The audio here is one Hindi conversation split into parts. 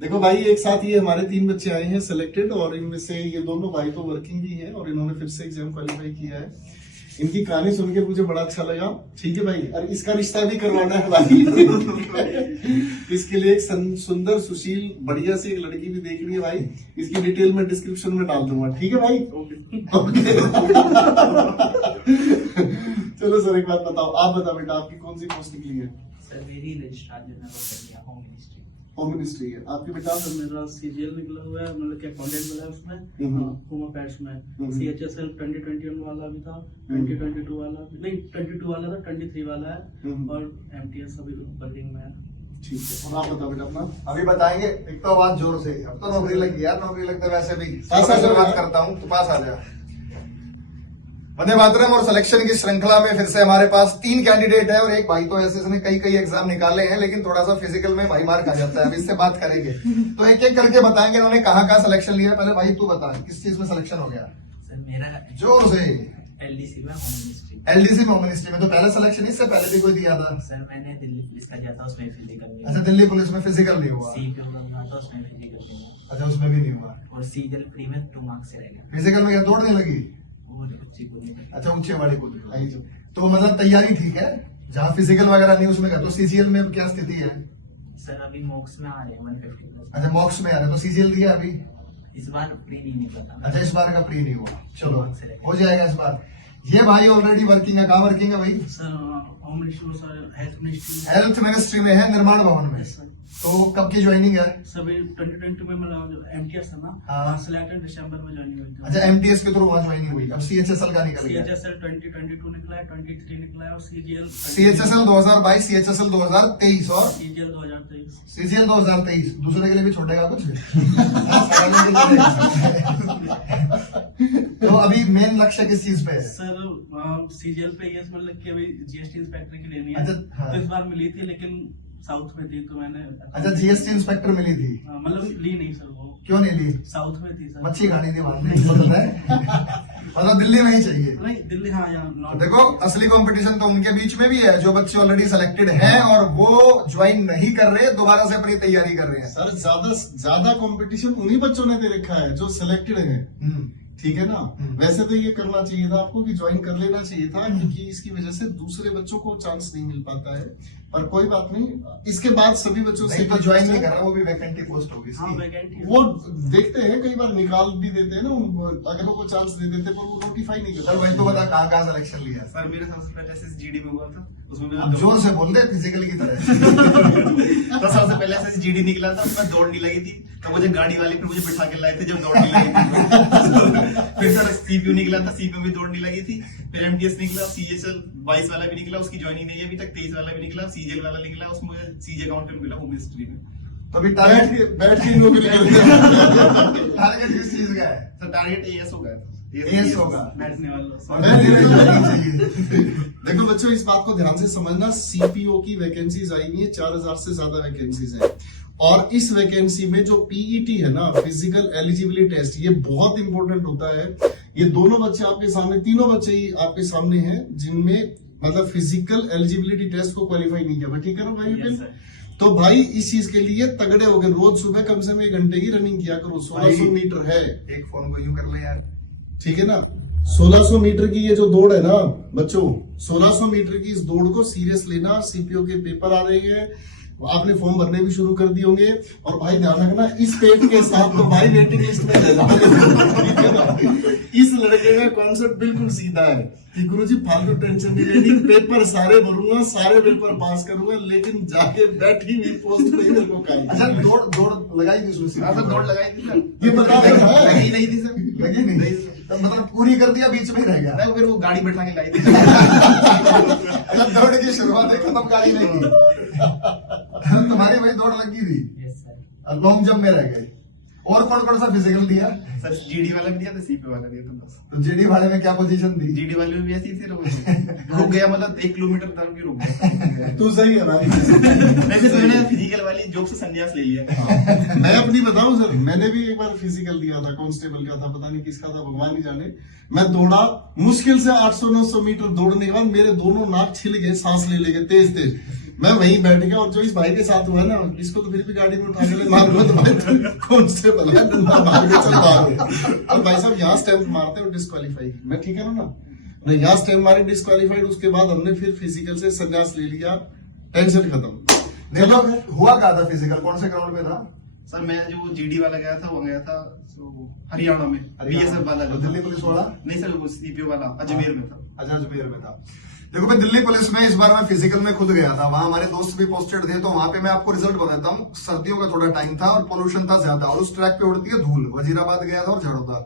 देखो भाई, एक साथ ये हमारे 3 बच्चे आए हैं सिलेक्टेड, और इनमें से ये दोनों भाई तो वर्किंग भी हैं और इन्होंने फिर से एग्जाम क्वालिफाई किया है। इनकी कहानी सुन के मुझे बड़ा अच्छा लगा। ठीक है भाई, और इसका रिश्ता भी करवाना है भाई। इसके लिए एक सुंदर सुशील बढ़िया सी एक लड़की भी देखनी है भाई। इसकी डिटेल मैं डिस्क्रिप्शन में डाल दूंगा। ठीक है भाई? ओके। चलो सर, एक बात बताओ, आप बताओ बेटा, आपकी कौन सी पोस्ट निकली है? सर मेरी registrar general home ministry. Home ministry है आपकी बेटा? सर मेरा सीजीएल निकला हुआ है, मतलब कि अकाउंटेंट वाला है उसमें, होम अफेयर्स में। सीएचएसएल 2021 वाला भी था, 2022 वाला नहीं, 22 वाला था, 23 वाला है, और एमटीएस अभी वर्किंग में है। ठीक है, और आप बताओ बेटा अपना। अभी बताएंगे। एक तो आवाज जोर से, अब तो नौकरी लगी यार, नौकरी लगता है वैसे भी। पास आ जाओ। बात करता हूँ तो पास आ जा। वंदे मातरम और सिलेक्शन की श्रृंखला में फिर से हमारे पास 3 कैंडिडेट है, और एक भाई तो ऐसे इसने कई एग्जाम निकाले हैं, लेकिन थोड़ा सा फिजिकल में भाई मार खा जाता है। अब इससे बात करेंगे तो एक एक करके बताएंगे इन्होंने कहाँ सिलेक्शन लिया। पहले भाई तू बता, किस चीज में सिलेक्शन हो गया? सर मेरा जोर से। एलडीसी में होम मिनिस्ट्री। एलडीसी में होम मिनिस्ट्री में तो पहले सिलेक्शन, इससे पहले भी कोई दिया था? सर मैंने दिल्ली पुलिस का दिया था, उसमें फिजिकल नहीं अच्छा, दिल्ली पुलिस में फिजिकल नहीं हुआ? सीपीओ का हुआ था, उसमें फिजिकल नहीं हुआ, अच्छा, उसमें भी नहीं हुआ। और सीजल फ्री में 2 मार्क्स से रह गया। फिजिकल में क्या दौड़ नहीं लगी? वो बच्ची को नहीं लगा। अच्छा, ऊंचे वाले को तो मतलब तैयारी ठीक है। जहाँ फिजिकल वगैरह नहीं उसमें क्या, तो सीजीएल में क्या स्थिति है? सर अभी मॉक्स में आ रहे हैं 150+। अच्छा, मॉक्स में आ रहा है, तो सीजीएल दिया अभी? इस बार प्री नहीं निकला था। अच्छा, इस बार का प्री नहीं हुआ, चलो हो जाएगा इस बार। ये भाई ऑलरेडी वर्किंग है। कहाँ वर्किंग है भाई? Sir home ministry, sir health ministry. Health ministry में है, निर्माण भवन में। सर तो कब की ज्वाइनिंग है? सभी 2020 में मतलब एमटीएस है ना, हाँ। सिलेक्टेड दिसंबर में ज्वाइनिंग हुई थी। अच्छा, एमटीएस के थ्रू वहाँ ज्वाइनिंग हुई। अब सीएचएसएल का निकल गया। सीएचएसएल 2022 निकला है, 23 निकला है, और सीजीएल सीएचएसएल 2022, सीएचएसएल 2023 और सीजीएल 2023। सीजीएल 2023। दूसरे के लिए भी छोड़ेगा कुछ? तो अभी मेन लक्ष्य किस चीज पे है? सर सीजीएल पे ये मतलब कि अभी जीएसटी इंस्पेक्टर की लेनी है। अच्छा, हाँ। तो इस बार मिली थी, लेकिन साउथ में थी, तो मैंने अच्छा, जीएसटी इंस्पेक्टर मिली थी? मतलब ली नहीं सर, वो क्यों नहीं ली? साउथ में थी सर। मच्छी खानी थी वहां, नहीं पता है। मतलब दिल्ली में ही चाहिए। नहीं, दिल्ली, हाँ, यहाँ नॉर्थ। देखो, असली कंपटीशन तो उनके बीच में भी है जो बच्चे ऑलरेडी सिलेक्टेड हैं और वो ज्वाइन नहीं कर रहे, दोबारा से अपनी तैयारी कर रहे हैं। सर ज्यादा कंपटीशन उन्हीं बच्चों ने दे रखा है जो सिलेक्टेड है। ठीक है ना? वैसे तो ये करना चाहिए था आपको कि ज्वाइन कर लेना चाहिए था, क्योंकि इसकी वजह से दूसरे बच्चों को चांस नहीं मिल पाता है। पर कोई बात नहीं, इसके बाद सभी बच्चों से तो ज्वाइन नहीं कर रहा, वो भी वैकेंटी पोस्ट होगी हाँ, इसकी। वैकेंटी वो देखते हैं, कई बार निकाल भी देते हैं ना, अगलों को चांस दे देते, पर वो नोटिफाई नहीं चल करते। भाई, तो बता कहाँ सिलेक्शन लिया? सर मेरा सबसे पहले एसएसजीडी में हुआ था, उसमें अब मैंने जोर से बोल दे, फिजिकली की तरह। तो सबसे पहले एसएसजीडी निकला था, उसमें दौड़ नहीं लगी थी, तो मुझे गाड़ी वाले फिर मुझे बिठा के लाए थे जब दौड़ नहीं लगी थी। फिर सर सीपीयू निकला था, सीपीयू में दौड़ नहीं लगी थी। फिर एमटीएस निकला, सीएचएल 22 वाला भी निकला, उसकी ज्वाइनिंग नहीं है अभी तक। 23 वाला भी निकला, सीजीएल वाला निकला, उसमें मुझे सीजे अकाउंटेंट मिला होम मिनिस्ट्री में। तो अभी बैठ टारगेट के नौकरी कर लिया। किस चीज का है? सर टारगेट एएस होगा। एएस होगा। बैठने वाला देखो बच्चों, इस बात को ध्यान से समझना, सीपीओ की वैकेंसीज आई हुई है, 4000 से ज्यादा वैकेंसीज है। और इस वैकेंसी में जो पीईटी है ना, फिजिकल एलिजिबिलिटी टेस्ट, ये बहुत इंपॉर्टेंट होता है। ये दोनों बच्चे आपके सामने, तीनों बच्चे ही आपके सामने हैं जिनमें मतलब फिजिकल एलिजिबिलिटी टेस्ट को क्वालिफाई नहीं किया। ठीक है ना भाई? तो भाई इस चीज के लिए तगड़े हो गए, रोज सुबह कम से कम 1 घंटे की रनिंग किया करो। 1600 मीटर है। एक फोन को यूं कर ले यार। ठीक है ना? 1600 मीटर की ये जो दौड़ है ना बच्चों, 1600 मीटर की इस दौड़ को सीरियस लेना। सीपीओ के पेपर आ रहे हैं, आपने फॉर्म भरने भी शुरू कर दिए होंगे। और भाई ध्यान रखना, इस पेट के साथ तो भाई वेटिंग लिस्ट में रहना। इस लड़के का कॉन्सेप्ट बिल्कुल सीधा है कि गुरुजी फालतू टेंशन नहीं लेनी, पेपर सारे भरूंगा, सारे पेपर पास करूंगा, लेकिन जाके बैठी हुई पोस्ट पे ही मेरे को कहीं। अच्छा, दौड़ लगाई थी उसमें? हाँ सर, दौड़ लगाई थी सर। ये बता दे भाई। लगी नहीं थी सर। लगी नहीं? तो मतलब पूरी कर दिया, बीच में ही रह गया? मैं फिर वो गाड़ी बैठा के लाई थी। मतलब दौड़ की शुरुआत है, खत्म गाड़ी नहीं की। तुम्हारी भाई दौड़ लगी थी, यस सर। लॉन्ग जंप में रह गए। और कौन सा फिजिकल दिया? सर जीडी वाला भी दिया था, सीपी वाला दिया था बस। तो जेडी वाले में क्या पोजीशन थी? जीडी वाले में भी ऐसी थी, रुक गया, मतलब 1 किलोमीटर तक भी रुक गया। तू सही है भाई। वैसे तो मैंने फिजिकल वाली जॉब से संन्यास ले लिया। मैं अपनी बताऊं सर, मैंने भी एक बार फिजिकल दिया था, कांस्टेबल का था, पता नहीं किसका था, भगवान ही जाने। मैं दौड़ा मुश्किल से 800-900 मीटर दौड़ने के बाद मेरे दोनों नाक छिल गए, सांस ले गए तेज तेज। मैं वहीं बैठ गया और जो इस भाई के साथ हुआ ना, इसको तो फिर भी गाड़ी में उठा के ले मार लो तो भाई कौन से भला डंडा मार के चल भागे। और भाई साहब यहाँ स्टैंप मारते हो डिस्क्वालीफाई की, मैं ठीक है ना, मैं यहाँ स्टैंप मारे डिस्क्वालीफाइड, उसके बाद हमने फिर फिजिकल से संन्यास ले लिया, टेंशन खत्म। देखो हुआ क्या था फिजिकल, कौन से ग्राउंड में था? सर मैं जो जीडी वाला गया था वो गया था हरियाणा में, बीएसएफ वाला जो था। दिल्ली पुलिस वाला? नहीं सर, वो सीपीओ वाला अजमेर में था। अच्छा, अजमेर में था। देखो मैं दिल्ली पुलिस में इस बार मैं फिजिकल में खुद गया था, वहां हमारे दोस्त भी पोस्टेड थे, तो वहां पे मैं आपको रिजल्ट बताता हूँ। सर्दियों का थोड़ा टाइम था और पोल्यूशन था ज्यादा, और उस ट्रैक पे उड़ती है धूल। वजीराबाद गया था और झाड़ोदार।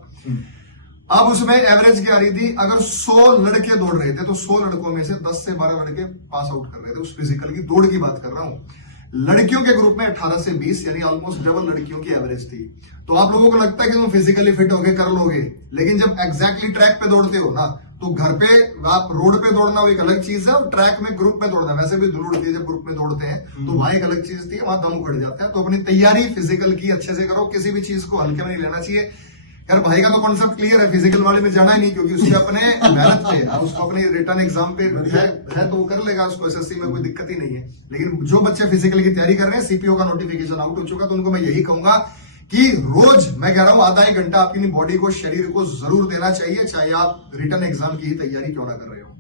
अब उसमें एवरेज क्या आ रही थी, अगर 100 लड़के दौड़ रहे थे तो 100 लड़कों में से 10 से 12 लड़के पास आउट कर रहे थे। उस फिजिकल की दौड़ की बात कर रहा हूँ। लड़कियों के ग्रुप में 18 से 20, यानी ऑलमोस्ट डबल लड़कियों की एवरेज थी। तो आप लोगों को लगता है कि तुम फिजिकली फिट होके कर लोगे, लेकिन जब एग्जैक्टली ट्रैक पे दौड़ते हो ना, तो घर पे आप रोड पे दौड़ना वो एक अलग चीज है, और ट्रैक में ग्रुप में दौड़ना, वैसे भी धूल उड़ती है जब ग्रुप में दौड़ते हैं, तो वहां एक अलग चीज थी, वहां दम उखड़ जाता है। तो अपनी तैयारी फिजिकल की अच्छे से करो, किसी भी चीज को हल्के में नहीं लेना चाहिए। यार भाई का तो कॉन्सेप्ट क्लियर है, फिजिकल वाले में जाना ही नहीं, क्योंकि उसके अपने मेहनत पे, अब उसको अपनी रिटर्न एग्जाम पे है तो वो कर लेगा, उसको एसएससी में कोई दिक्कत ही नहीं है। लेकिन जो बच्चे फिजिकल की तैयारी कर रहे हैं, सीपीओ का नोटिफिकेशन आउट हो चुका, तो उनको मैं यही कहूंगा कि रोज मैं कह रहा हूं आधा एक घंटा अपनी बॉडी को, शरीर को जरूर देना चाहिए, चाहे आप रिटर्न एग्जाम की ही तैयारी क्यों ना कर रहे हो।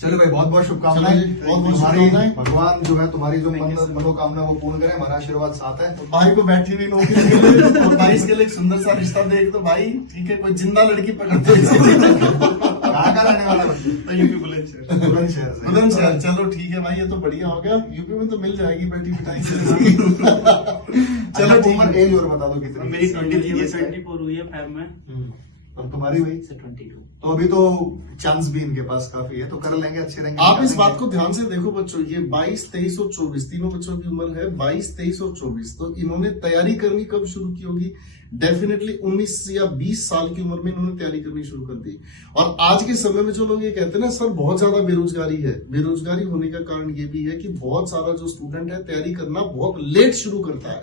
चलो भाई, बहुत बहुत शुभकामनाएं। चलो जी, बहुत बहुत तुम्हारी शुभकामनाएं। भगवान जो है तुम्हारी जो मनोकामना वो पूर्ण करे, हमारा आशीर्वाद साथ है। भाई को बैठी हुई नौकरी के लिए और भाई इसके लिए एक सुंदर सा रिश्ता देख, तो भाई ठीक है, कोई जिंदा लड़की पकड़ते कहाँ का रहने वाला है? तो यूपी बुलंदशहर। बुलंदशहर से। बुलंदशहर, चलो ठीक है भाई, ये तो बढ़िया हो गया। यूपी में तो मिल जाएगी बैठी बिठाई से। चलो ठीक है। एज और बता दो कितनी? मेरी 23 years है। 24 हुई है फैब में। और तुम्हारी हुई? से 22। तो अभी तो चांस भी इनके पास काफी है, तो कर लेंगे, अच्छे रहेंगे। आप इस बात को ध्यान से देखो बच्चों, ये 22, 23 और 24 तीनों बच्चों की उम्र है 22, 23 और 24। तो इन्होंने तैयारी करनी कब शुरू की होगी? डेफिनेटली 19 या 20 साल की उम्र में इन्होंने तैयारी करनी शुरू कर दी। और आज के समय में जो लोग ये कहते हैं ना, सर बहुत ज्यादा बेरोजगारी है, बेरोजगारी होने का कारण ये भी है कि बहुत सारा जो स्टूडेंट है तैयारी करना बहुत लेट शुरू करता है,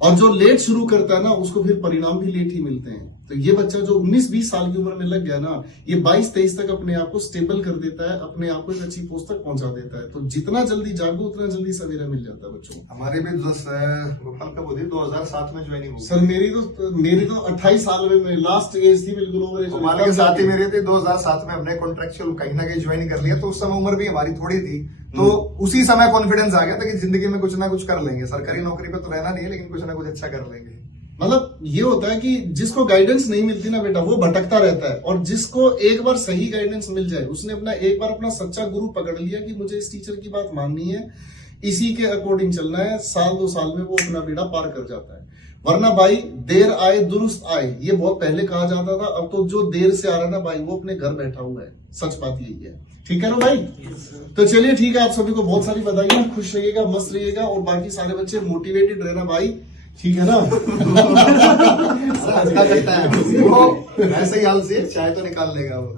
और जो लेट शुरू करता है ना, उसको फिर परिणाम भी लेट ही मिलते हैं। तो ये बच्चा जो 19-20 साल की उम्र में लग गया ना, ये 22-23 तक अपने आप को स्टेबल कर देता है, अपने आप को एक अच्छी पोस्ट तक पहुंचा देता है। तो जितना जल्दी जागो उतना जल्दी सवेरा मिल जाता है बच्चों को। हमारे भी गोपाल कब होती? 2007 में ज्वाइनिंग हुई। सर मेरी तो 28 साल में लास्ट एज थी बिल्कुल। गोपाल के साथ ही मेरे थे, 2007 में हमने कॉन्ट्रेक्चुअल कहीं ना कहीं ज्वाइन कर लिया, तो उस समय उम्र भी हमारी थोड़ी थी, तो उसी समय कॉन्फिडेंस आ गया था कि जिंदगी में कुछ ना कुछ कर लेंगे। सरकारी नौकरी पे तो रहना नहीं है, लेकिन कुछ ना कुछ अच्छा कर लेंगे। मतलब ये होता है कि जिसको गाइडेंस नहीं मिलती ना बेटा, वो भटकता रहता है, और जिसको एक बार सही गाइडेंस मिल जाए, उसने एक बार अपना सच्चा गुरु पकड़ लिया कि मुझे इस टीचर की बात माननी है, इसी के अकॉर्डिंग चलना है, 1-2 साल में वो अपना बेड़ा पार कर जाता है। वरना भाई देर आए दुरुस्त आए, ये बहुत पहले कहा जाता था, अब तो जो देर से आ रहा है ना भाई, वो अपने घर बैठा हुआ है। सच बात यही है, ठीक है ना भाई? तो चलिए ठीक है, आप सभी को बहुत सारी बधाइयां, खुश रहिएगा, मस्त रहिएगा, और बाकी सारे बच्चे मोटिवेटेड रहना भाई, ठीक है ना? अच्छा करता है वो, ऐसे ही हाल से चाय तो निकाल लेगा वो।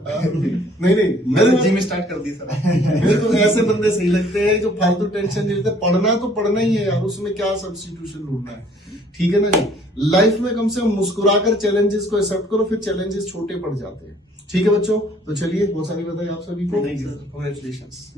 नहीं मैंने जिम स्टार्ट कर दी सर। मेरे को ऐसे बंदे सही लगते हैं जो फालतू टेंशन नहीं लेते। पढ़ना तो पढ़ना ही है यार, उसमें क्या सब्स्टिट्यूशन ढूंढना है, ठीक है ना जी? लाइफ में कम से कम मुस्कुराकर चैलेंजेस को एक्सेप्ट करो, फिर चैलेंजेस छोटे पड़ जाते हैं, ठीक है बच्चों? तो चलिए बहुत सारी बधाई आप सभी को, Thank you, sir. कांग्रेचुलेशंस।